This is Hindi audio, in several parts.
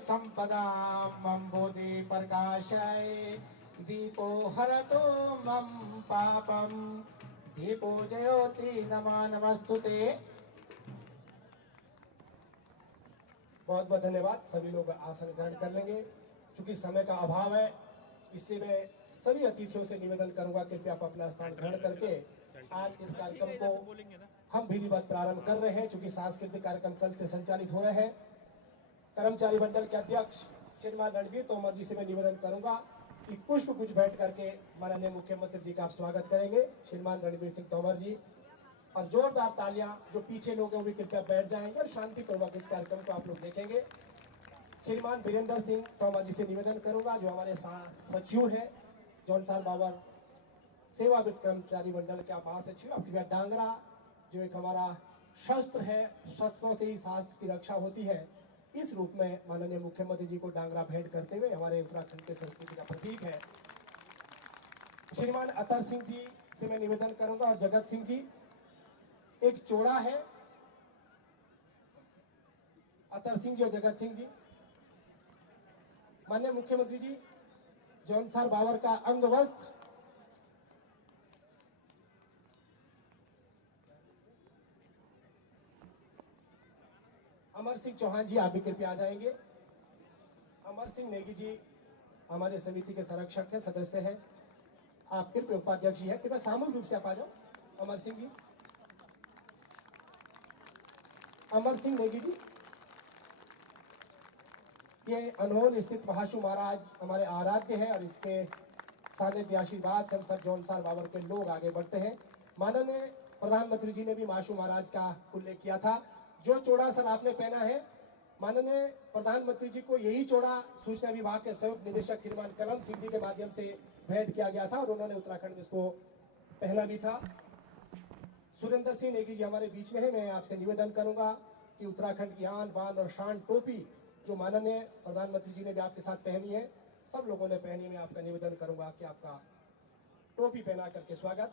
संपदाम् अम्बोधि प्रकाशाय दीपो हरतो मम पापम दीपो जयोति नमा नमस्तुते। बहुत बहुत धन्यवाद। सभी लोग आसन ग्रहण कर लेंगे। चूंकि समय का अभाव है इसलिए मैं सभी अतिथियों से निवेदन करूंगा कृपया आप अपना स्थान ग्रहण करके आज के इस कार्यक्रम को हम विधिवत प्रारंभ कर रहे हैं। चूंकि सांस्कृतिक कार्यक्रम कल से संचालित हो रहे हैं। कर्मचारी मंडल के अध्यक्ष श्रीमान रणबीर तोमर जी से मैं निवेदन करूंगा कि पुष्प गुच्छ भेंट करके माननीय मुख्यमंत्री जी का आप स्वागत करेंगे। श्रीमान रणबीर सिंह तोमर जी, और जोरदार तालियां। जो पीछे लोग हैं वो भी कृपया बैठ जाएंगे और शांतिपूर्वक इस कार्यक्रम को आप लोग देखेंगे। श्रीमान वीरेंद्र सिंह तोमर जी से निवेदन करूंगा जो हमारे सचिव है जौनसार बाबर सेवावृत्त कर्मचारी मंडल के महासचिव, आपकी भैया डांगरा जो एक हमारा शस्त्र है, शस्त्रों से ही शास्त्र की रक्षा होती है, इस रूप में माननीय मुख्यमंत्री जी को डांगरा भेंट करते हुए हमारे उत्तराखंड के संस्कृति का प्रतीक है। श्रीमान अतर सिंह जी से मैं निवेदन करूंगा और जगत सिंह जी, एक चोड़ा है। अतर सिंह जी और जगत सिंह जी, माननीय मुख्यमंत्री जी जौनसार बाबर का अंग वस्त्र अमर सिंह चौहान जी, आप भी कृपया आ जाएंगे। अमर सिंह नेगी जी हमारे समिति के संरक्षक हैं, सदस्य हैं। आप कृपया उपाध्यक्ष जी हैं, कृपया सामूहिक रूप से आप आ जाओ। अमर सिंह जी, अमर सिंह नेगी जी, ये अनहोल स्थित महाशु महाराज हमारे आराध्य है और इसके सानिध्य आशीर्वाद से हम सब जौनसार बाबर के लोग आगे बढ़ते हैं। माननीय प्रधानमंत्री जी ने भी महाशु महाराज का उल्लेख किया था। जो चोड़ा सर आपने पहना है, माननीय प्रधानमंत्री जी को यही चोड़ा सूचना विभाग के संयुक्त निदेशक श्रीमान कलम सिंह जी के माध्यम से भेंट किया गया था और उन्होंने उत्तराखंड में इसको पहना भी था। सुरेंद्र सिंह नेगी जी हमारे बीच में है। मैं आपसे निवेदन करूंगा कि उत्तराखंड की आन बान और शान टोपी जो माननीय प्रधानमंत्री जी ने भी आपके साथ पहनी है, सब लोगों ने पहनी, मैं आपका निवेदन करूंगा कि आपका टोपी पहना करके स्वागत।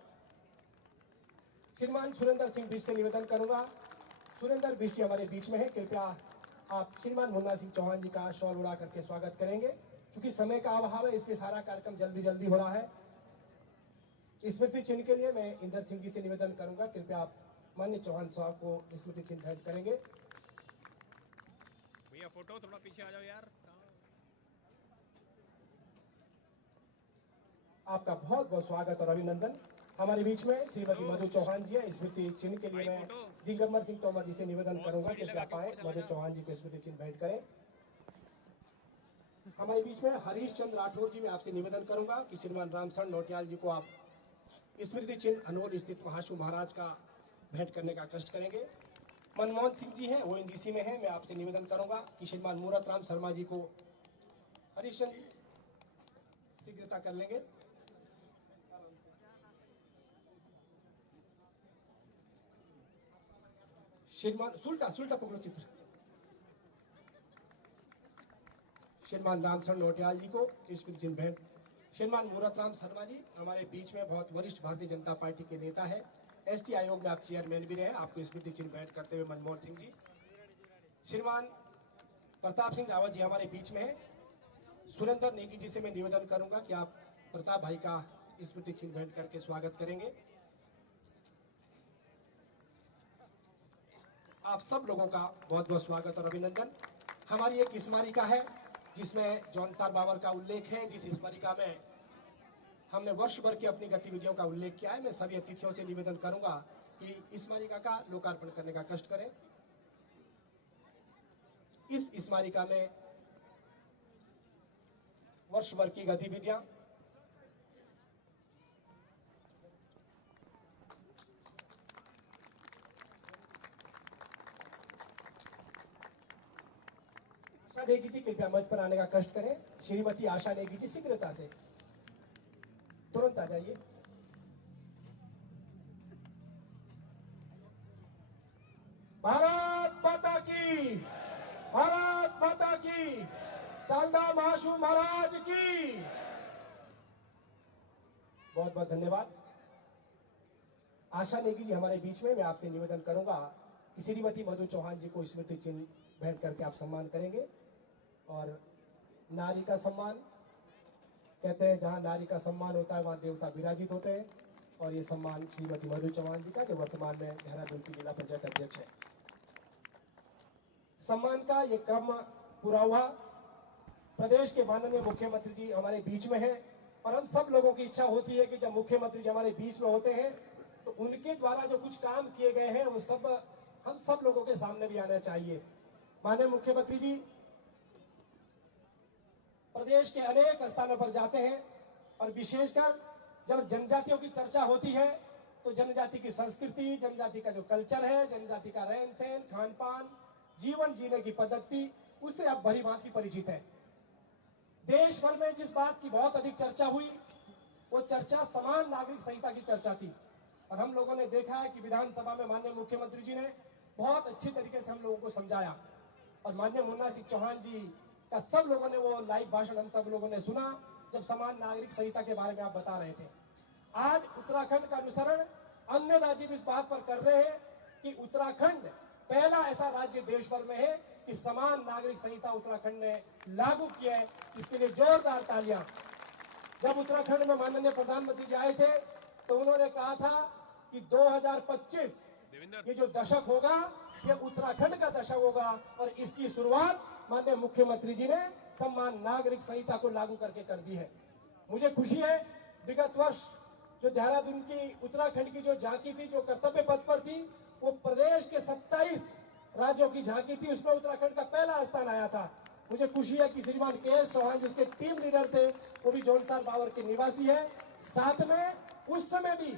श्रीमान सुरेंद्र सिंह बिष्ट से निवेदन करूंगा। सुरेंद्र बिष्ट जी हमारे बीच में है, कृपया आप श्रीमान मुन्ना सिंह चौहान जी का शॉल उड़ा करके स्वागत करेंगे। क्योंकि समय का अभाव है इसलिए सारा कार्यक्रम जल्दी जल्दी हो रहा है। स्मृति चिन्ह के लिए मैं इंदर सिंह जी से निवेदन करूंगा, कृपया आप माननीय चौहान साहब को स्मृति चिन्ह भेंट करेंगे। भैया फोटो थोड़ा पीछे आ जाओ यार। आपका बहुत बहुत स्वागत और अभिनंदन। हमारे बीच में श्रीमती मधु चौहान जी है। स्मृति चिन्ह के लिए मैं दिगंबर सिंह तोमर जी से निवेदन करूंगा कि आप आए, मधु चौहान जी को स्मृति चिन्ह भेंट करें। हमारे बीच में हरीश चंद्र राठौर जी, मैं आपसे निवेदन करूंगा कि श्रीमान रामचंद्र नौटियाल जी को आप स्मृति चिन्ह अनोल स्थित महाशु महाराज का भेंट करने का कष्ट करेंगे। मनमोहन सिंह जी हैं, वो एनजीसी में हैं, मैं आपसे निवेदन करूंगा कि श्रीमान मूरत राम शर्मा जी को हरीश चंद्र शीघ्रता कर लेंगे। श्रीमान सुल्टा सुल्टा पकड़ो चित्र। श्रीमान रामचंद्र नौटियाल जी को स्मृति चिन्ह भेंट। श्रीमान मूरत राम शर्मा जी हमारे बीच में बहुत वरिष्ठ भारतीय जनता पार्टी के नेता है, एसटी आयोग में आप चेयरमैन भी रहे, आपको स्मृति चिन्ह भेंट करते हुए मनमोहन सिंह जी। श्रीमान प्रताप सिंह रावत जी हमारे बीच में है। सुरेंद्र नेगी जी से मैं निवेदन करूंगा कि आप प्रताप भाई का स्मृति चिन्ह भेंट करके स्वागत करेंगे। आप सब लोगों का बहुत बहुत स्वागत और अभिनंदन। हमारी एक स्मारिका है जिसमें जौनसार बाबर का उल्लेख है, जिस स्मारिका में हमने वर्ष भर की अपनी गतिविधियों का उल्लेख किया है। मैं सभी अतिथियों से निवेदन करूंगा कि स्मारिका का लोकार्पण करने का कष्ट करें। इस स्मारिका में वर्ष भर की गतिविधियां आशा नेगी जी कृपया मंच पर आने का कष्ट करें। श्रीमती आशा नेगी जी शीघ्रता से तुरंत आ जाइए। भारत माता की, भारत माता की, चांदा महाशु महाराज की बहुत बहुत धन्यवाद। आशा नेगी जी हमारे बीच में, मैं आपसे निवेदन करूंगा कि श्रीमती मधु चौहान जी को स्मृति चिन्ह भेंट करके आप सम्मान करेंगे। और नारी का सम्मान, कहते हैं जहां नारी का सम्मान होता है वहां देवता विराजित होते हैं, और ये सम्मान श्रीमती मधु चौहान जी का, जो वर्तमान में देहरादून की जिला पंचायत अध्यक्ष है। सम्मान का ये क्रम पूरा हुआ। प्रदेश के माननीय मुख्यमंत्री जी हमारे बीच में हैं, और हम सब लोगों की इच्छा होती है कि जब मुख्यमंत्री जी हमारे बीच में होते हैं तो उनके द्वारा जो कुछ काम किए गए हैं वो सब हम सब लोगों के सामने भी आना चाहिए। माननीय मुख्यमंत्री जी प्रदेश के अनेक स्थानों पर जाते हैं, और विशेषकर जब जनजातियों की चर्चा होती है तो जनजाति की संस्कृति, जनजाति का जो कल्चर है, जनजाति का रहन सहन, खान पान, जीवन जीने की पद्धति, उससे आप भली भांति परिचित है। देश भर में जिस बात की बहुत अधिक चर्चा हुई वो चर्चा समान नागरिक संहिता की चर्चा थी, और हम लोगों ने देखा है कि विधानसभा में माननीय मुख्यमंत्री जी ने बहुत अच्छी तरीके से हम लोगों को समझाया, और माननीय मुन्ना सिंह चौहान जी का सब लोगों ने वो लाइव भाषण हम सब लोगों ने सुना जब समान नागरिक संहिता के बारे में आप बता रहे थे। आज उत्तराखंड का अनुसरण अन्य राज्य इस बात पर कर रहे हैं कि उत्तराखंड पहला ऐसा राज्य देश भर में है कि समान नागरिक संहिता उत्तराखंड ने लागू किया है। इसके लिए जोरदार तालियां। जब उत्तराखंड में माननीय प्रधानमंत्री जी आए थे तो उन्होंने कहा था कि 2025 ये जो दशक होगा ये उत्तराखंड का दशक होगा, और इसकी शुरुआत माननीय मुख्यमंत्री जी ने समान नागरिक संहिता को लागू करके कर दी है। मुझे खुशी है विगत वर्ष जो देहरादून की उत्तराखंड की जो झांकी थी, जो कर्तव्य पथ पर थी, वो प्रदेश के 27 राज्यों की झांकी थी, उसमें उत्तराखंड का पहला स्थान आया था। मुझे खुशी है कि श्रीमान के.एस. चौहान जिसके टीम लीडर थे वो भी जौनसार बावर के निवासी है। साथ में उस समय भी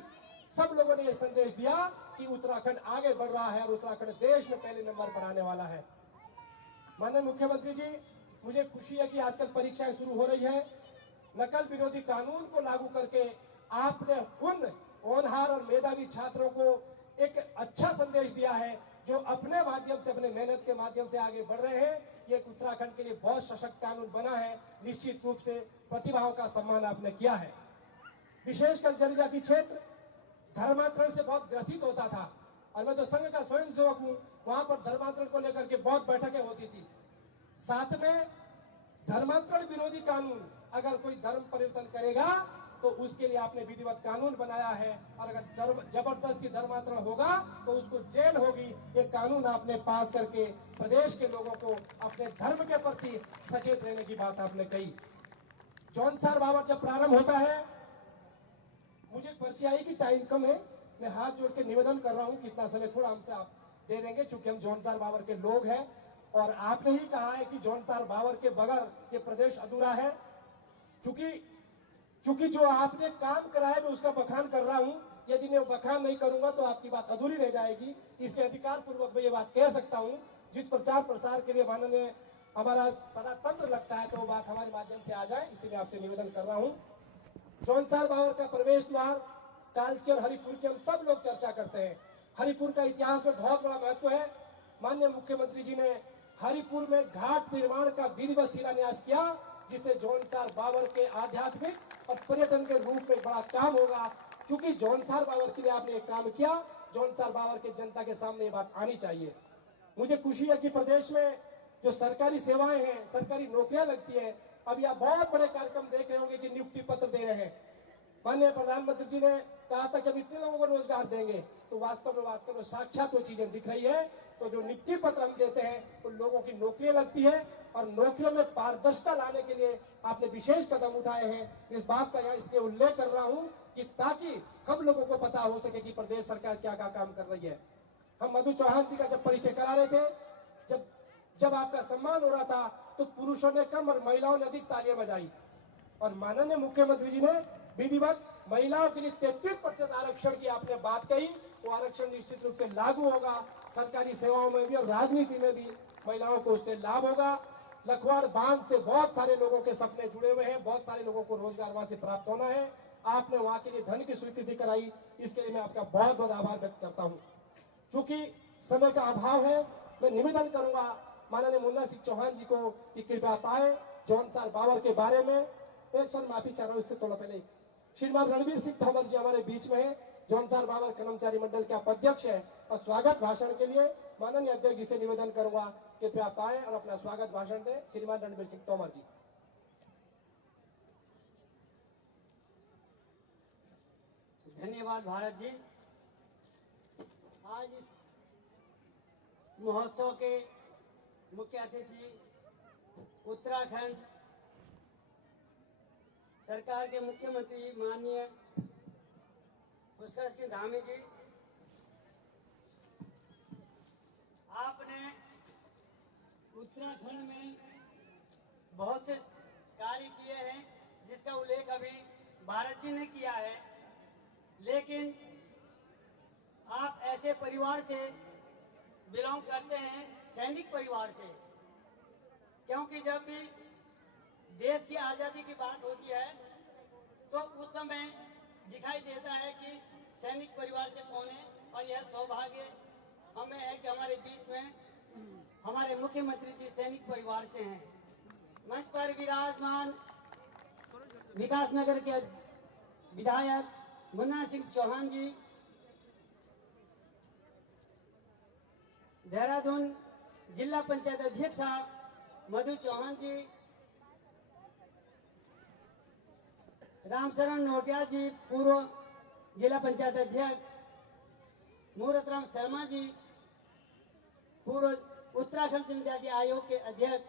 सब लोगों ने यह संदेश दिया कि उत्तराखंड आगे बढ़ रहा है और उत्तराखंड देश में पहले नंबर पर आने वाला है। माननीय मुख्यमंत्री जी, मुझे खुशी है कि आजकल परीक्षाएं शुरू हो रही है। नकल विरोधी कानून को लागू करके आपने उन होनहार और मेधावी छात्रों को एक अच्छा संदेश दिया है जो अपने माध्यम से, अपने मेहनत के माध्यम से आगे बढ़ रहे हैं। ये उत्तराखंड के लिए बहुत सशक्त कानून बना है। निश्चित रूप से प्रतिभाओं का सम्मान आपने किया है। विशेषकर जनजाति क्षेत्र धर्मांतरण से बहुत ग्रसित होता था, और मैं तो संघ का स्वयं सेवक हूं, वहां पर धर्मांतरण को लेकर के बहुत बैठकें होती थी। साथ में धर्मांतरण विरोधी कानून, अगर कोई धर्म परिवर्तन करेगा तो उसके लिए आपने विधिवत कानून बनाया है, और अगर जबरदस्ती धर्मांतरण होगा तो उसको जेल होगी। ये कानून आपने पास करके प्रदेश के लोगों को अपने धर्म के प्रति सचेत रहने की बात आपने कही। जौनसार बावर जब प्रारंभ होता है, मुझे पर्ची आई कि टाइम कम है, मैं हाथ जोड़ के निवेदन कर रहा हूं कितना समय थोड़ा हमसे आप दे देंगे, क्योंकि हम जौनसार बावर के लोग हैं, और आपने ही कहा है कि जौनसार बावर के बगैर ये प्रदेश अधूरा है। क्योंकि जो आपने काम करा है मैं उसका बखान कर रहा हूं। यदि मैं बखान नहीं करूंगा तो आपकी बात अधूरी रह जाएगी, इसलिए अधिकार पूर्वक मैं ये बात कह सकता हूं। जिस प्रचार प्रसार के लिए माननीय हमारा सारा तंत्र लगता है तो वो बात हमारे माध्यम से आ जाए, इसलिए मैं आपसे निवेदन कर रहा हूं। जौनसार बावर का प्रवेश द्वार कालसी और हरिपुर की हम सब लोग चर्चा करते हैं। हरिपुर का इतिहास में बहुत बड़ा महत्व है। माननीय मुख्यमंत्री जी ने हरिपुर में घाट निर्माण का विधिवत शिलान्यास किया, जिससे जौनसार बावर के आध्यात्मिक और पर्यटन के रूप में बड़ा काम होगा। क्योंकि जौनसार बावर के लिए आपने एक काम किया, जौनसार बावर के जनता के सामने ये बात आनी चाहिए। मुझे खुशी है कि प्रदेश में जो सरकारी सेवाएं हैं, सरकारी नौकरियां लगती है, अभी आप बहुत बड़े कार्यक्रम देख रहे होंगे कि नियुक्ति पत्र दे रहे हैं। माननीय प्रधानमंत्री जी ने कहा था कि हम इतने लोगों को रोजगार देंगे, तो वास्तव में आजकल साक्षात वो चीजें दिख रही है। तो जो नियुक्ति पत्र हम देते हैं उन लोगों की नौकरियां लगती है, और नौकरियों में पारदर्शिता लाने के लिए आपने विशेष कदम उठाए हैं। इस बात का यहाँ इसलिए उल्लेख कर रहा हूँ कि ताकि हम लोगों को पता हो सके कि प्रदेश सरकार क्या क्या काम कर रही है। हम मधु चौहान जी का जब परिचय करा रहे थे, जब आपका सम्मान हो रहा था तो पुरुषों ने कम और महिलाओं ने अधिक तालियां बजाई, और माननीय मुख्यमंत्री जी ने विधिवत महिलाओं के लिए 33% आरक्षण की आपने बात कही। वो आरक्षण निश्चित रूप से लागू होगा। सरकारी सेवाओं में भी और राजनीति में भी महिलाओं को उससे लाभ होगा। लखवाड़ बांध से बहुत सारे लोगों के सपने जुड़े हुए हैं, बहुत सारे लोगों को रोजगार वहां से प्राप्त होना है। आपने वहां के लिए धन की स्वीकृति कराई, इसके लिए मैं आपका बहुत बहुत आभार व्यक्त करता हूँ। चूंकि समय का अभाव है, मैं निवेदन करूंगा माननीय मुन्ना सिंह चौहान जी को कि कृपया आप आए जौनसार बावर के बारे में। एक सर माफी चाह रहा हूँ, इससे थोड़ा पहले श्रीमान रणवीर सिंह तंवर जी हमारे बीच में है, जौनसार बावर कर्मचारी मंडल के उपाध्यक्ष है, और स्वागत भाषण के लिए माननीय अध्यक्ष जी से निवेदन करूंगा कृपया आप आए और अपना स्वागत भाषण दें। श्रीमान रणबीर सिंह तोमर जी। धन्यवाद भारत जी। आज इस महोत्सव के मुख्य अतिथि उत्तराखंड सरकार के मुख्यमंत्री माननीय पुष्कर सिंह धामी जी, आपने उत्तराखंड में बहुत से कार्य किए हैं जिसका उल्लेख अभी भारत जी ने किया है, लेकिन आप ऐसे परिवार से बिलोंग करते हैं, सैनिक परिवार से, क्योंकि जब भी देश की आज़ादी की बात होती है तो उस समय दिखाई देता है कि सैनिक परिवार से कौन है, और यह सौभाग्य हमें है कि हमारे बीच में हमारे मुख्यमंत्री जी सैनिक परिवार से हैं। मंच पर विराजमान विकास नगर के विधायक मुन्ना सिंह चौहान जी, देहरादून जिला पंचायत अध्यक्ष मधु चौहान जी, रामशरण नोटिया जी पूर्व जिला पंचायत अध्यक्ष, मूरतराम शर्मा जी पूर्व उत्तराखंड जनजाति आयोग के अध्यक्ष,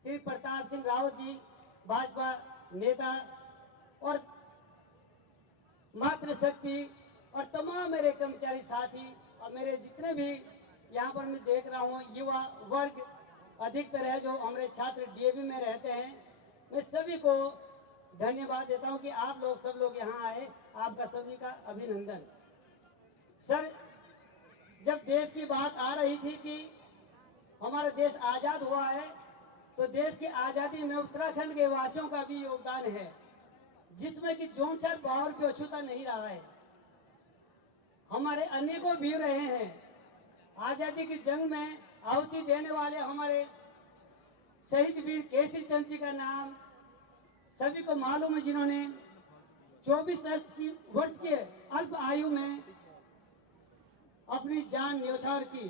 श्री प्रताप सिंह रावत जी भाजपा नेता, और मातृशक्ति और तमाम मेरे कर्मचारी साथी और मेरे जितने भी यहाँ पर मैं देख रहा हूँ युवा वर्ग अधिकतर है जो हमारे छात्र डीएवी में रहते हैं, मैं सभी को धन्यवाद देता हूँ कि आप लोग सब लोग यहाँ आए। आपका सभी का अभिनंदन। सर, जब देश की बात आ रही थी कि हमारा देश आज़ाद हुआ है तो देश की आज़ादी में उत्तराखंड के वासियों का भी योगदान है, जिसमें कि जोनसर बाहर पे अछूता नहीं रहा है। हमारे अनेकों वीर रहे हैं। आज़ादी की जंग में आहुति देने वाले हमारे शहीद वीर केसरी चंद जी का नाम सभी को मालूम है, जिन्होंने 24 वर्ष के अल्प आयु में अपनी जान न्यौछावर की।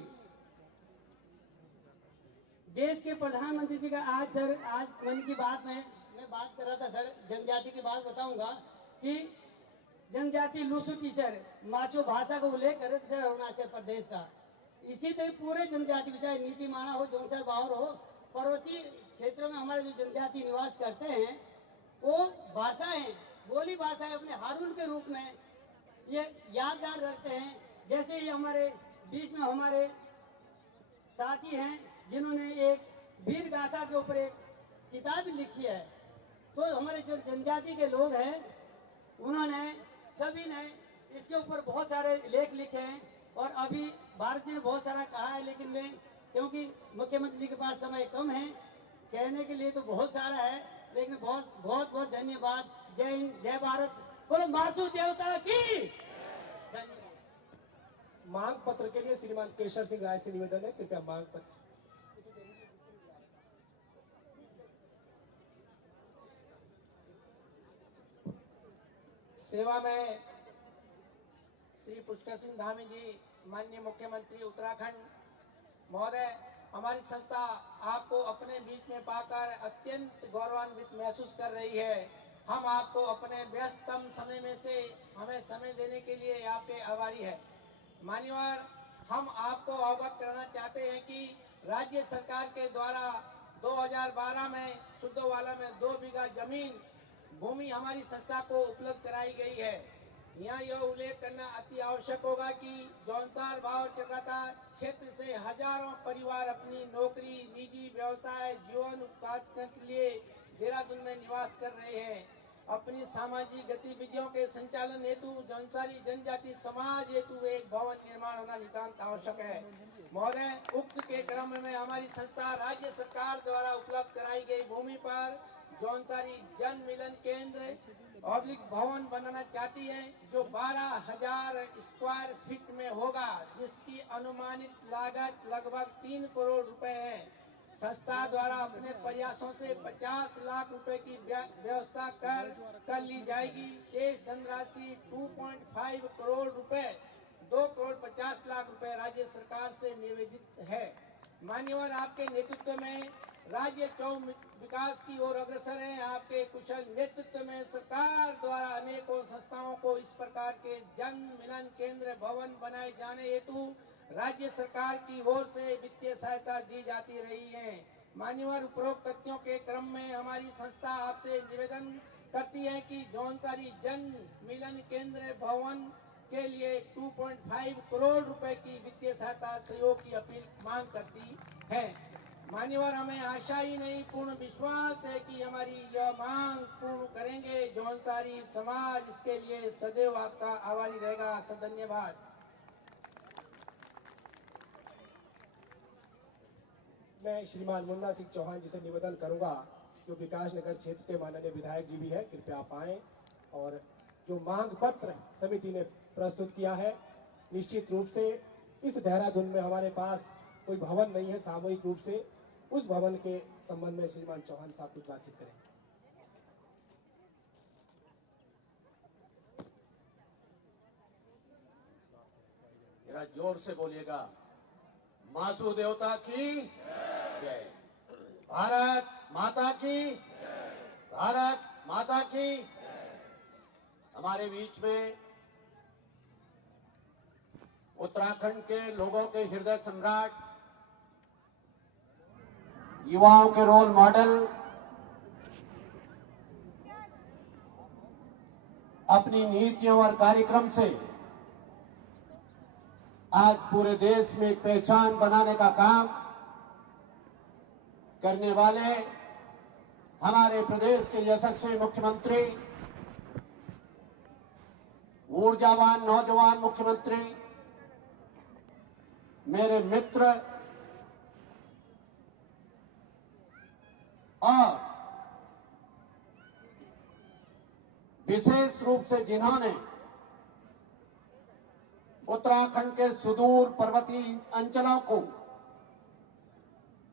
देश के प्रधानमंत्री जी का आज मन की बात में मैं बात कर रहा था सर, जनजाति की बात बताऊंगा कि जनजाति लूसू टीचर माचो भाषा का उल्लेख कर रहे थे सर अरुणाचल प्रदेश का। इसी तरह पूरे जनजाति, चाहे नीति माना हो, जोनसर बाहर हो, पर्वतीय क्षेत्रों में हमारे जो जनजाति निवास करते हैं वो भाषाएं, बोली भाषाएं अपने हारून के रूप में ये यादगार रखते हैं। जैसे ही हमारे बीच में हमारे साथी हैं जिन्होंने एक वीर गाथा के ऊपर एक किताब लिखी है, तो हमारे जो जनजाति के लोग हैं उन्होंने सभी ने इसके ऊपर बहुत सारे लेख लिखे हैं। और अभी भारत जी ने बहुत सारा कहा है, लेकिन मैं क्योंकि मुख्यमंत्री जी के पास समय कम है, कहने के लिए तो बहुत सारा है, लेकिन बहुत बहुत बहुत धन्यवाद। जय हिंद, जय भारत, बोलो मासू देवता की। धन्यवाद। मांग पत्र के लिए श्रीमान केशर सिंह राय से निवेदन है, कृपया मांग पत्र। सेवा में श्री पुष्कर सिंह धामी जी, माननीय मुख्यमंत्री उत्तराखंड महोदय, हमारी संस्था आपको अपने बीच में पाकर अत्यंत गौरवान्वित महसूस कर रही है। हम आपको अपने व्यस्ततम समय में से हमें समय देने के लिए आपके आभारी है। मान्यवर, हम आपको अवगत कराना चाहते हैं कि राज्य सरकार के द्वारा 2012 में सुद्धोवाला में 2 बीघा जमीन भूमि हमारी संस्था को उपलब्ध कराई गई है। यहाँ यह उल्लेख करना अति आवश्यक होगा कि जौनसार भाव चकाता क्षेत्र से हजारों परिवार अपनी नौकरी, निजी व्यवसाय, जीवन उत्पादन के लिए देहरादून में निवास कर रहे हैं। अपनी सामाजिक गतिविधियों के संचालन हेतु जौनसारी जनजाति समाज हेतु एक भवन निर्माण होना नितांत आवश्यक है। महोदय, उक्त के क्रम में हमारी संस्था राज्य सरकार द्वारा उपलब्ध कराई गई भूमि पर जौनसारी जन मिलन केंद्र ऑब्लिक भवन बनाना चाहती है, जो 12,000 स्क्वायर फीट में होगा, जिसकी अनुमानित लागत लगभग 3 करोड़ रुपए है। संस्था द्वारा अपने प्रयासों से 50 लाख रुपए की व्यवस्था कर ली जाएगी। शेष धनराशि 2.5 करोड़ रुपए 2,50,00,000 रुपए राज्य सरकार से निवेदित है। मान्यवर, आपके नेतृत्व में राज्य विकास की ओर अग्रसर है। आपके कुशल नेतृत्व में सरकार द्वारा अनेकों संस्थाओं को इस प्रकार के जन मिलन केंद्र भवन बनाए जाने हेतु राज्य सरकार की ओर से वित्तीय सहायता दी जाती रही है। मान्यवर, उपरोक्त तथ्यों के क्रम में हमारी संस्था आपसे निवेदन करती है कि जौनसारी जन मिलन केंद्र भवन के लिए 2.5 करोड़ रुपए की वित्तीय सहायता सहयोग की अपील मांग करती है। मान्यवर, हमें आशा ही नहीं पूर्ण विश्वास है कि हमारी यह मांग पूर्ण करेंगे। जौनसारी समाज इसके लिए सदैव आपका आभारी रहेगा। धन्यवाद। मैं श्रीमान मुन्ना सिंह चौहान जी से निवेदन करूंगा, जो विकास नगर क्षेत्र के माननीय विधायक जी भी है, कृपया आप आएं और जो मांग पत्र समिति ने प्रस्तुत किया है, निश्चित रूप से इस देहरादून में हमारे पास कोई भवन नहीं है सामूहिक रूप से, उस भवन के संबंध में श्रीमान चौहान साहब कुछ बातचीत करें। जरा जोर से बोलिएगा। मासू देवता की जय। भारत माता की, भारत माता की। हमारे बीच में उत्तराखंड के लोगों के हृदय सम्राट, युवाओं के रोल मॉडल, अपनी नीतियों और कार्यक्रम से आज पूरे देश में एक पहचान बनाने का काम करने वाले हमारे प्रदेश के यशस्वी मुख्यमंत्री, ऊर्जावान नौजवान मुख्यमंत्री, मेरे मित्र और विशेष रूप से जिन्होंने उत्तराखंड के सुदूर पर्वतीय अंचलों को,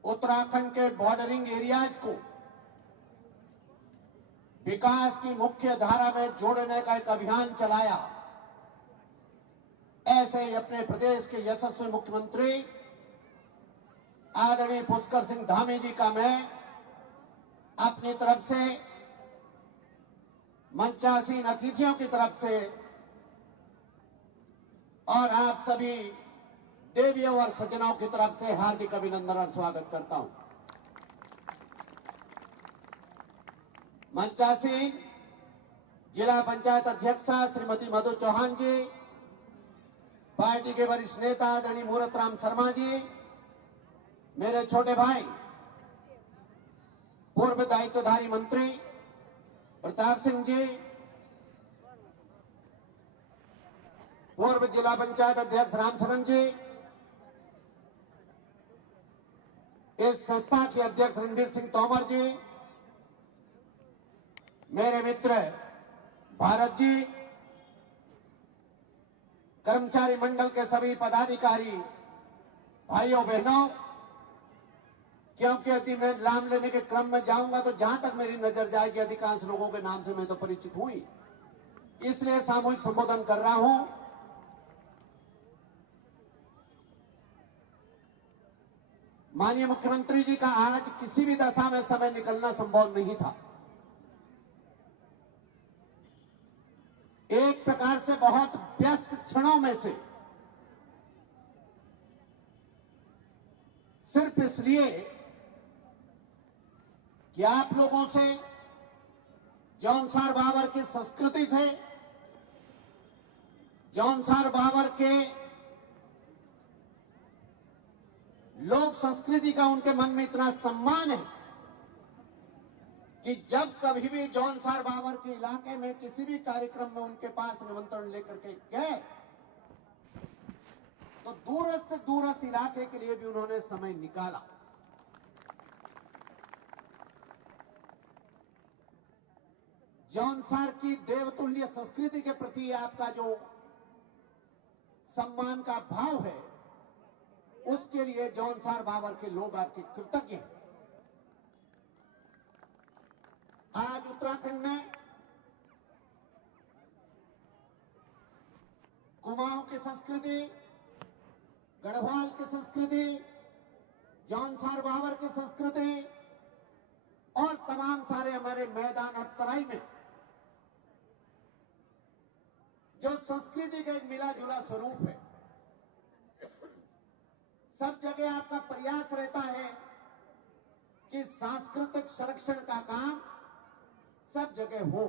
उत्तराखंड के बॉर्डरिंग एरियाज को विकास की मुख्य धारा में जोड़ने का एक अभियान चलाया, ऐसे ही अपने प्रदेश के यशस्वी मुख्यमंत्री आदरणीय पुष्कर सिंह धामी जी का मैं अपनी तरफ से, मंचासीन अतिथियों की तरफ से और आप सभी देवियों और सज्जनों की तरफ से हार्दिक अभिनंदन और स्वागत करता हूं। मंचासीन जिला पंचायत अध्यक्षा श्रीमती मधु चौहान जी, पार्टी के वरिष्ठ नेता आदरणीय मूरत राम शर्मा जी, मेरे छोटे भाई पूर्व दायित्वधारी मंत्री प्रताप सिंह जी, पूर्व जिला पंचायत अध्यक्ष रामशरण जी, इस संस्था के अध्यक्ष रणधीर सिंह तोमर जी, मेरे मित्र भारत जी, कर्मचारी मंडल के सभी पदाधिकारी, भाइयों बहनों, क्योंकि यदि मैं नाम लेने के क्रम में जाऊंगा तो जहां तक मेरी नजर जाएगी अधिकांश लोगों के नाम से मैं तो परिचित हूं ही, इसलिए सामूहिक संबोधन कर रहा हूं। माननीय मुख्यमंत्री जी का आज किसी भी दशा में समय निकलना संभव नहीं था। एक प्रकार से बहुत व्यस्त क्षणों में से सिर्फ इसलिए कि आप लोगों से, जौनसार बाबर की संस्कृति से, जौनसार बाबर के लोक संस्कृति का उनके मन में इतना सम्मान है कि जब कभी भी जौनसार बाबर के इलाके में किसी भी कार्यक्रम में उनके पास निमंत्रण लेकर के गए तो दूरस्थ से दूरस्थ इलाके के लिए भी उन्होंने समय निकाला। जौनसार की देवतुल्य संस्कृति के प्रति आपका जो सम्मान का भाव है, उसके लिए जौनसार बाबर के लोग आपके कृतज्ञ हैं। आज उत्तराखंड में कुमाऊं की संस्कृति, गढ़वाल की संस्कृति, जौनसार बाबर की संस्कृति और तमाम सारे हमारे मैदान और तराई में जो संस्कृति का एक मिला जुला स्वरूप है, सब जगह आपका प्रयास रहता है कि सांस्कृतिक संरक्षण का काम सब जगह हो।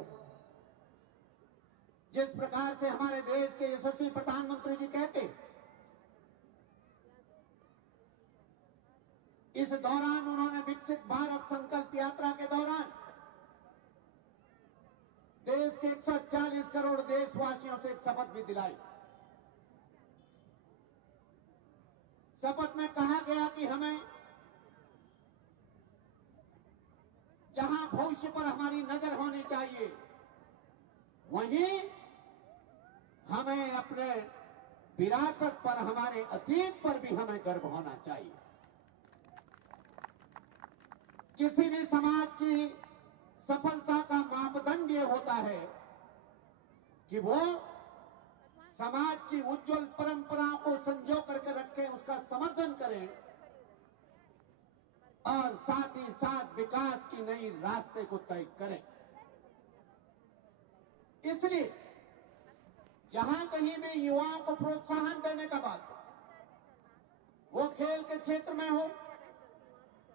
जिस प्रकार से हमारे देश के यशस्वी प्रधानमंत्री जी कहते, इस दौरान उन्होंने विकसित भारत संकल्प यात्रा के दौरान देश के 140 करोड़ देशवासियों से एक शपथ भी दिलाई। शपथ में कहा गया कि हमें जहां भविष्य पर हमारी नजर होनी चाहिए, वहीं हमें अपने विरासत पर, हमारे अतीत पर भी हमें गर्व होना चाहिए। किसी भी समाज की सफलता का मापदंड ये होता है कि वो समाज की उज्जवल परंपराओं को संजो करके रखें, उसका समर्थन करें और साथ ही साथ विकास की नई रास्ते को तय करें। इसलिए जहां कहीं भी युवाओं को प्रोत्साहन देने का बात हो, वो खेल के क्षेत्र में हो,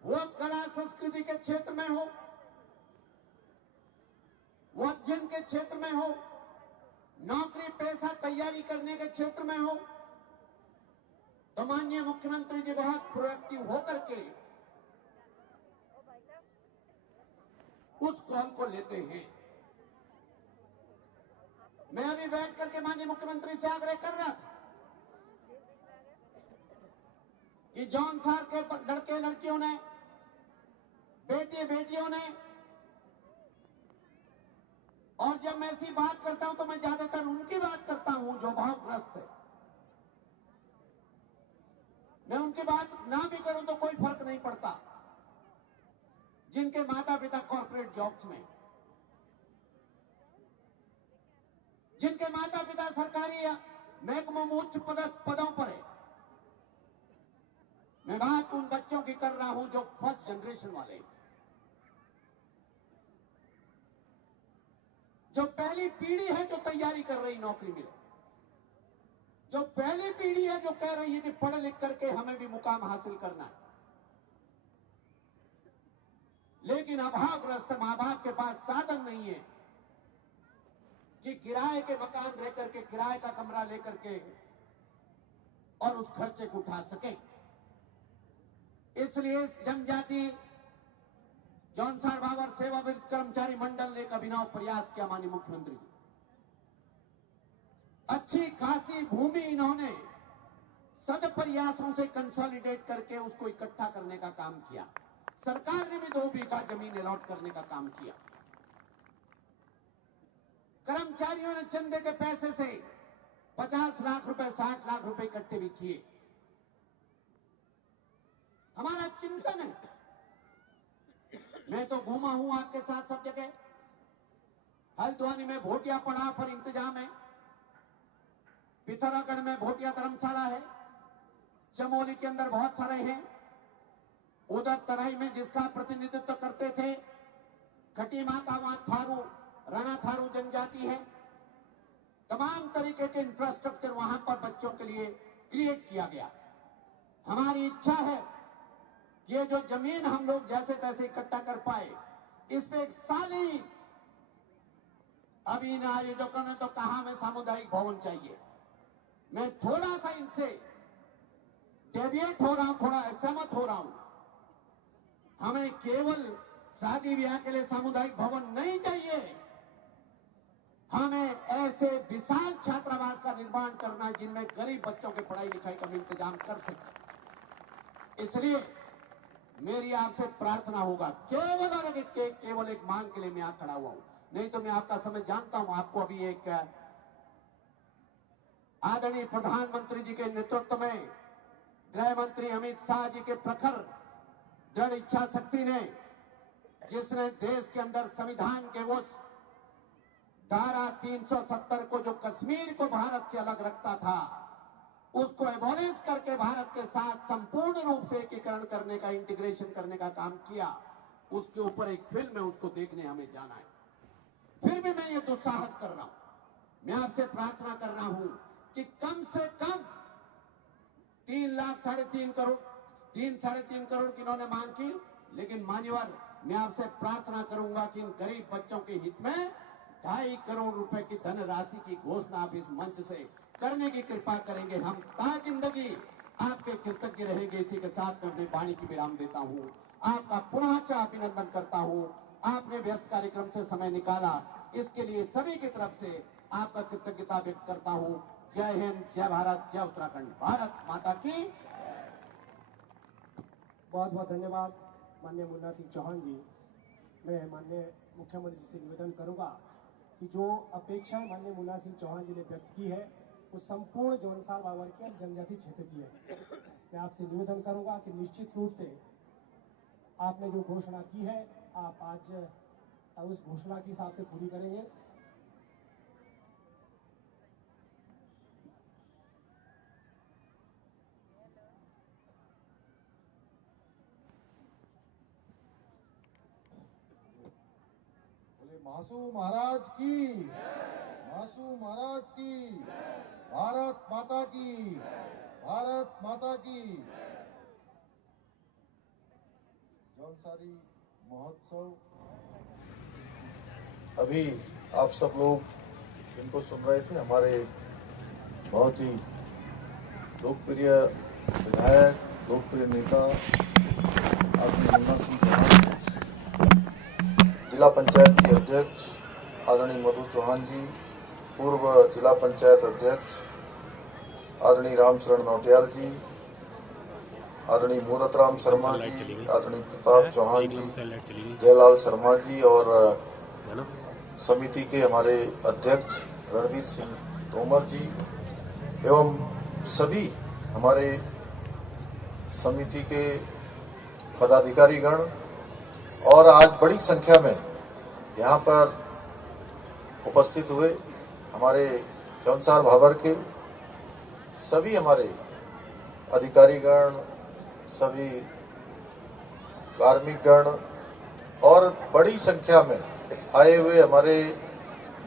वो कला संस्कृति के क्षेत्र में हो, वो अध्ययन के क्षेत्र में हो, नौकरी पेशा तैयारी करने के क्षेत्र में हो, तो माननीय मुख्यमंत्री जी बहुत प्रोएक्टिव होकर के उस कॉल को लेते हैं। मैं अभी बैठ करके माननीय मुख्यमंत्री से आग्रह कर रहा था कि जौनसार के लड़के लड़कियों ने, बेटी बेटियों ने, और जब मैं ऐसी बात करता हूं तो मैं ज्यादातर उनकी बात करता हूं जो भावग्रस्त है। मैं उनकी बात ना भी करूं तो कोई फर्क नहीं पड़ता, जिनके माता पिता कॉर्पोरेट जॉब्स में, जिनके माता पिता सरकारी महकमों में उच्च पदों पर है। मैं बात उन बच्चों की कर रहा हूं जो फर्स्ट जनरेशन वाले, जो पहली पीढ़ी है जो तैयारी कर रही नौकरी मिले, जो पहली पीढ़ी है जो कह रही है कि पढ़ लिख करके हमें भी मुकाम हासिल करना है। लेकिन अभावग्रस्त मां बाप के पास साधन नहीं है कि किराए के मकान रह करके, किराए का कमरा लेकर के और उस खर्चे को उठा सके। इसलिए जनजाति जौनसार बाबर सेवावृत्त कर्मचारी मंडल ने एक अभिनव प्रयास किया। माननीय मुख्यमंत्री जी, अच्छी खासी भूमि इन्होंने सद प्रयासों से कंसोलिडेट करके उसको इकट्ठा करने का काम किया। सरकार ने भी 2 बीघा जमीन अलॉट करने का काम किया। कर्मचारियों ने चंदे के पैसे से 50 लाख रुपए, 60 लाख रुपए इकट्ठे भी किए। हमारा चिंतन है, मैं तो घूमा हूं आपके साथ सब जगह। हल्द्वानी में भोटिया पड़ाव पर इंतजाम है, पिथौरागढ़ में भोटिया धर्मशाला है, चमोली के अंदर बहुत सारे हैं, उधर तराई में जिसका प्रतिनिधित्व करते थे खटीमा का वहां थारू, राणा थारू जनजाति है। तमाम तरीके के इंफ्रास्ट्रक्चर वहां पर बच्चों के लिए क्रिएट किया गया। हमारी इच्छा है ये जो जमीन हम लोग जैसे तैसे इकट्ठा कर पाए, इसमें एक साली अभी ना आयोजकों ने तो कहा हमें सामुदायिक भवन चाहिए। मैं थोड़ा सा इनसे डेविएट हो रहा हूं, थोड़ा असहमत हो रहा हूं। हमें केवल शादी ब्याह के लिए सामुदायिक भवन नहीं चाहिए, हमें ऐसे विशाल छात्रावास का निर्माण करना है जिनमें गरीब बच्चों के पढ़ाई लिखाई का भी इंतजाम कर सके। इसलिए मेरी आपसे प्रार्थना होगा, केवल एक मांग के लिए मैं यहां खड़ा हुआ हूं, नहीं तो मैं आपका समय जानता हूं। आपको अभी एक आदरणीय प्रधानमंत्री जी के नेतृत्व में गृह मंत्री अमित शाह जी के प्रखर दृढ़ इच्छा शक्ति ने, जिसने देश के अंदर संविधान के उस धारा 370 को जो कश्मीर को भारत से अलग रखता था, उसको एबॉलिश करके भारत के साथ संपूर्ण रूप से एकीकरण करने का, इंटीग्रेशन करने का काम किया। उसके ऊपर एक फिल्म है, उसको देखने हमें जाना है। फिर भी मैं ये दुस्साहस कर रहा हूं। मैं आपसे प्रार्थना कर रहा हूं कि कम से कम 3 लाख 3.5 करोड़ 3.5 करोड़ की इन्होंने मांग की, लेकिन मान्यवर मैं आपसे प्रार्थना करूंगा कि इन गरीब बच्चों के हित में 2.5 करोड़ रुपए की धनराशि की घोषणा आप इस मंच से करने की कृपा करेंगे। हम ता जिंदगी आपके कृतज्ञ रहेंगे। इसी के साथ मैं अपनी वाणी की विराम देता हूं। आपका पुनः अभिनंदन करता हूं। आपने व्यस्त कार्यक्रम से समय निकाला, इसके लिए सभी की तरफ से आपका कृतज्ञता व्यक्त करता हूं। जय हिंद, जय भारत, जय उत्तराखंड। भारत माता की। बहुत बहुत धन्यवाद माननीय मुन्ना सिंह चौहान जी। मैं माननीय मुख्यमंत्री जी से निवेदन करूंगा कि जो अपेक्षाएं माननीय मुन्ना सिंह चौहान जी ने व्यक्त की है वो संपूर्ण जौनसार बावर के जनजाति क्षेत्र की है। मैं आपसे निवेदन करूंगा कि निश्चित रूप से आपने जो घोषणा की है आप आज उस घोषणा के हिसाब से पूरी करेंगे। मासू महाराज की, मासू महाराज की, भारत माता की, भारत माता की। जौनसारी महोत्सव अभी आप सब लोग इनको सुन रहे थे। हमारे बहुत ही लोकप्रिय विधायक, लोकप्रिय नेता आदरणीय मुन्ना सिंह चौहान जी, जिला पंचायत के अध्यक्ष आदरणीय मधु चौहान जी, पूर्व जिला पंचायत अध्यक्ष आदरणीय रामचरण नौटियाल जी, आदरणीय मूरतराम शर्मा जी, आदरणीय प्रताप चौहान जी, जयलाल शर्मा जी और समिति के हमारे अध्यक्ष रणवीर सिंह तोमर जी एवं सभी हमारे समिति के पदाधिकारीगण और आज बड़ी संख्या में यहाँ पर उपस्थित हुए हमारे जौनसार भाबर के सभी हमारे अधिकारीगण, सभी कार्मिकगण और बड़ी संख्या में आए हुए हमारे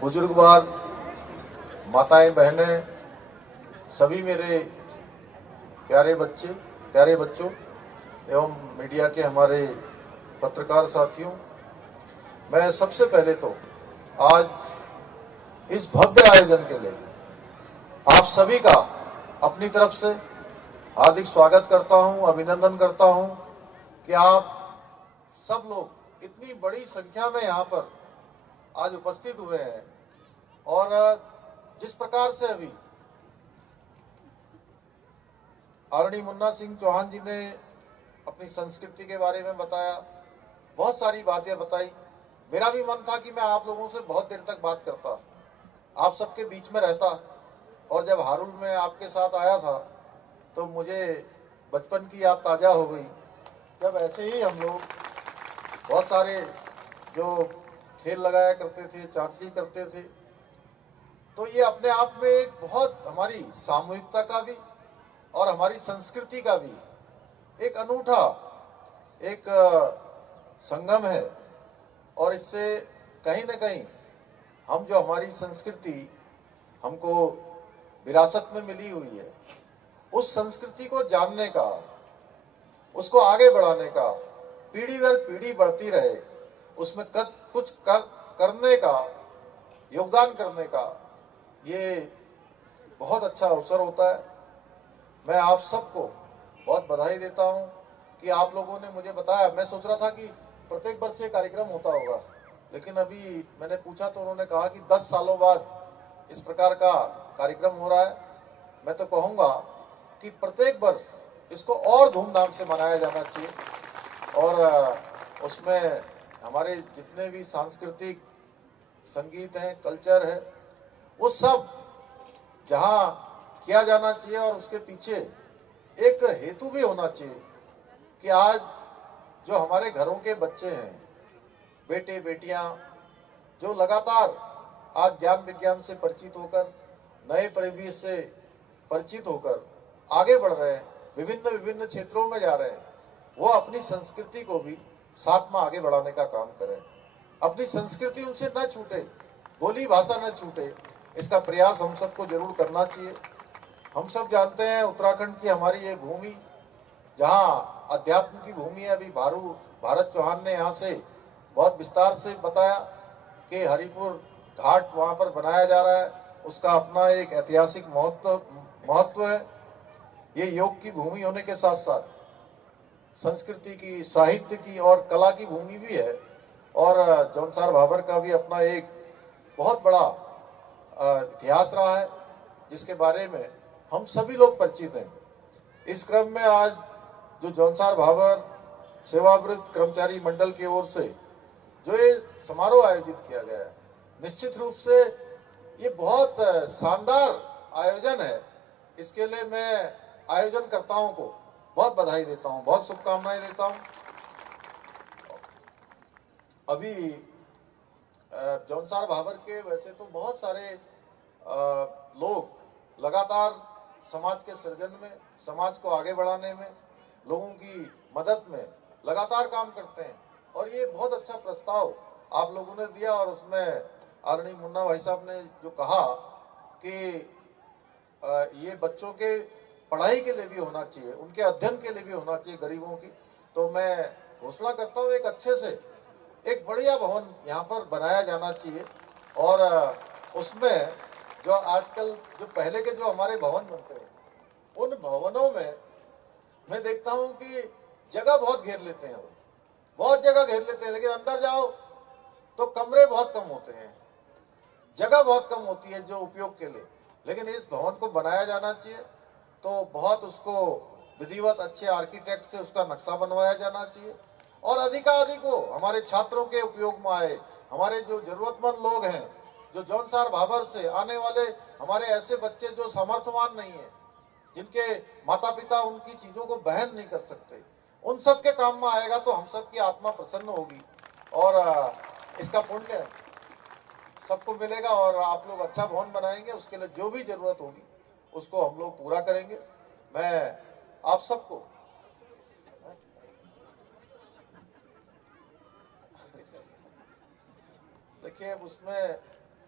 बुजुर्गवार माताएं, बहनें, सभी मेरे प्यारे बच्चों एवं मीडिया के हमारे पत्रकार साथियों, मैं सबसे पहले तो आज इस भव्य आयोजन के लिए आप सभी का अपनी तरफ से हार्दिक स्वागत करता हूं, अभिनंदन करता हूं कि आप सब लोग इतनी बड़ी संख्या में यहाँ पर आज उपस्थित हुए हैं। और जिस प्रकार से अभी आदरणीय मुन्ना सिंह चौहान जी ने अपनी संस्कृति के बारे में बताया, बहुत सारी बातें बताई। मेरा भी मन था कि मैं आप लोगों से बहुत देर तक बात करता, आप सबके बीच में रहता। और जब हारुल में आपके साथ आया था तो मुझे बचपन की याद ताजा हो गई, जब ऐसे ही हम लोग बहुत सारे जो खेल लगाया करते थे, चांचली करते थे। तो ये अपने आप में एक बहुत हमारी सामूहिकता का भी और हमारी संस्कृति का भी एक अनूठा एक संगम है। और इससे कहीं न कहीं हम जो हमारी संस्कृति हमको विरासत में मिली हुई है, उस संस्कृति को जानने का, उसको आगे बढ़ाने का, पीढ़ी दर पीढ़ी बढ़ती रहे, उसमें कुछ करने का, योगदान करने का ये बहुत अच्छा अवसर होता है। मैं आप सबको बहुत बधाई देता हूं कि आप लोगों ने मुझे बताया। मैं सोच रहा था कि प्रत्येक वर्ष ये कार्यक्रम होता होगा, लेकिन अभी मैंने पूछा तो उन्होंने कहा कि 10 सालों बाद इस प्रकार का कार्यक्रम हो रहा है। मैं तो कहूँगा कि प्रत्येक वर्ष इसको और धूमधाम से मनाया जाना चाहिए और उसमें हमारे जितने भी सांस्कृतिक संगीत हैं, कल्चर है, वो सब जहाँ किया जाना चाहिए। और उसके पीछे एक हेतु भी होना चाहिए कि आज जो हमारे घरों के बच्चे हैं, बेटे बेटियां, जो लगातार आज ज्ञान विज्ञान से परिचित होकर, नए परिवेश से परिचित होकर आगे बढ़ रहे हैं, विभिन्न विभिन्न क्षेत्रों में जा रहे हैं, वो अपनी संस्कृति को भी साथ में आगे बढ़ाने का काम करें। अपनी संस्कृति उनसे न छूटे, बोली भाषा न छूटे, इसका प्रयास हम सबको जरूर करना चाहिए। हम सब जानते हैं उत्तराखंड की हमारी ये भूमि, जहाँ अध्यात्म की भूमि है। अभी भारत चौहान ने यहाँ से बहुत विस्तार से बताया कि हरिपुर घाट वहाँ पर बनाया जा रहा है, उसका अपना एक ऐतिहासिक महत्व है। ये योग की भूमि होने के साथ साथ संस्कृति की, साहित्य की और कला की भूमि भी है। और जौनसार भाबर का भी अपना एक बहुत बड़ा इतिहास रहा है, जिसके बारे में हम सभी लोग परिचित हैं। इस क्रम में आज जो जौनसार भाबर सेवावृत्त कर्मचारी मंडल की ओर से जो ये समारोह आयोजित किया गया है, निश्चित रूप से ये बहुत शानदार आयोजन है। इसके लिए मैं आयोजनकर्ताओं को बहुत बधाई देता हूं, बहुत शुभकामनाएं देता हूं। अभी जौनसार भाबर के वैसे तो बहुत सारे लोग लगातार समाज के सृजन में, समाज को आगे बढ़ाने में, लोगों की मदद में लगातार काम करते हैं। और ये बहुत अच्छा प्रस्ताव आप लोगों ने दिया, और उसमें आदरणीय मुन्ना भाई साहब ने जो कहा कि ये बच्चों के पढ़ाई के लिए भी होना चाहिए, उनके अध्ययन के लिए भी होना चाहिए गरीबों की, तो मैं घोषणा करता हूँ एक अच्छे से एक बढ़िया भवन यहाँ पर बनाया जाना चाहिए। और उसमें जो आजकल जो पहले के जो हमारे भवन बनते हैं, उन भवनों में मैं देखता हूँ कि जगह बहुत घेर लेते हैं, बहुत जगह घेर लेते हैं, लेकिन अंदर जाओ तो कमरे बहुत कम होते हैं, जगह बहुत कम होती है जो उपयोग के लिए। लेकिन इस भवन को बनाया जाना चाहिए, तो बहुत उसको विधिवत अच्छे आर्किटेक्ट से उसका नक्शा बनवाया जाना चाहिए, और अधिकाधिक वो हमारे छात्रों के उपयोग में आए। हमारे जो जरूरतमंद लोग हैं, जो जौनसार भाबर से आने वाले हमारे ऐसे बच्चे जो सामर्थ्यवान नहीं है, जिनके माता पिता उनकी चीजों को बहन नहीं कर सकते, उन सब के काम में आएगा तो हम सब की आत्मा प्रसन्न होगी, और इसका पुण्य सबको मिलेगा। और आप लोग अच्छा भवन बनाएंगे, उसके लिए जो भी जरूरत होगी उसको हम लोग पूरा करेंगे। मैं आप सबको देखिए, उसमें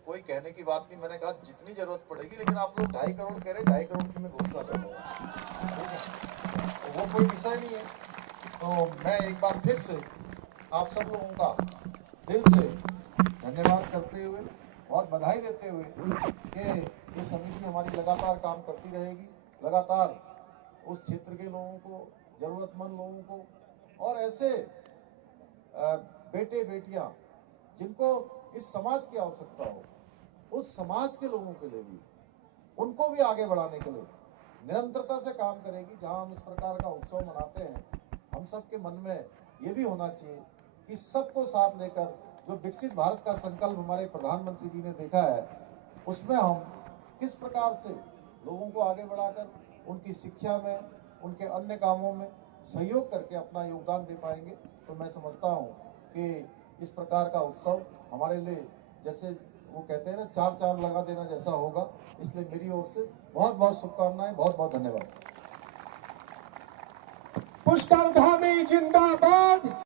कोई कहने की बात नहीं, मैंने कहा जितनी जरूरत पड़ेगी, लेकिन आप लोग 2.5 करोड़ कह रहे, 2.5 करोड़ की मैं घोषणा कर रहा हूँ, तो वो कोई विषय नहीं है। तो मैं एक बार फिर से आप सब लोगों का दिल से धन्यवाद करते हुए, बहुत बधाई देते हुए कि ये समिति हमारी लगातार काम करती रहेगी, लगातार उस क्षेत्र के लोगों को, जरूरतमंद लोगों को, और ऐसे बेटे बेटियां जिनको इस समाज की आवश्यकता हो, उस समाज के लोगों के लिए भी, उनको भी आगे बढ़ाने के लिए निरंतरता से काम करेगी। जहां हम इस प्रकार का उत्सव मनाते हैं, हम सबके मन में ये भी होना चाहिए कि सबको साथ लेकर जो विकसित भारत का संकल्प हमारे प्रधानमंत्री जी ने देखा है, उसमें हम किस प्रकार से लोगों को आगे बढ़ाकर उनकी शिक्षा में, उनके अन्य कामों में सहयोग करके अपना योगदान दे पाएंगे। तो मैं समझता हूँ कि इस प्रकार का उत्सव हमारे लिए, जैसे वो कहते हैं ना, 4 चांद लगा देना जैसा होगा। इसलिए मेरी ओर से बहुत बहुत शुभकामनाएं, बहुत बहुत धन्यवाद। पुष्कर धामी जिंदाबाद।